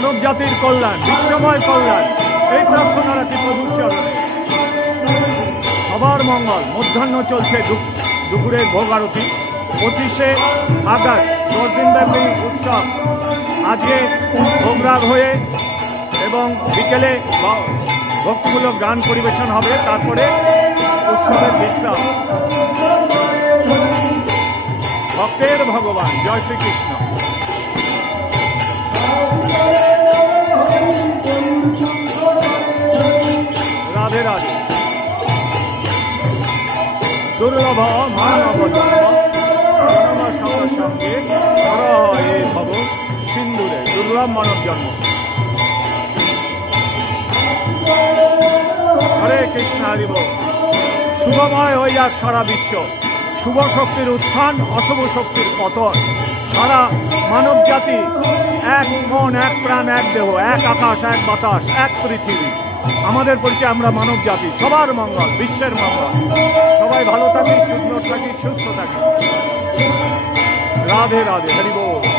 মানব জাতির কল্যাণ, বিশ্বময় কল্যাণ, এই প্রার্থনা রাখি প্রভুর চরণে। সবার মঙ্গল। মধ্যাহ্ন চলছে দুপুরের ভোগ আরতি। 25শে আগস্ট 10 দিনব্যাপী উৎসব। আজকে ভোগরাগ হয়ে এবং বিকেলে ভক্তিমূলক গান পরিবেশন হবে, তারপরে উৎসবের বিশ্রাম। ভক্তের ভগবান, জয় শ্রীকৃষ্ণ। রাধে রাধে। দুর্লভ মানব জন্ম সঙ্গে ভব সিন্ধুরে, দুর্লভ মানব জন্ম। হরে কৃষ্ণ, হরি বল। শুভময় হয়ে যাক সারা বিশ্ব। শুভ শক্তির উত্থান, অশুভ শক্তির পতন। সারা মানব জাতি এক মন, এক প্রাণ, এক দেহ, এক আকাশ, এক বাতাস, এক পৃথিবী। আমাদের পরিচয় আমরা মানব জাতি। সবার মঙ্গল, বিশ্বের মঙ্গল। সবাই ভালো থাকি, সুন্দর থাকি, সুস্থ থাকি। রাধে রাধে, হরি বল।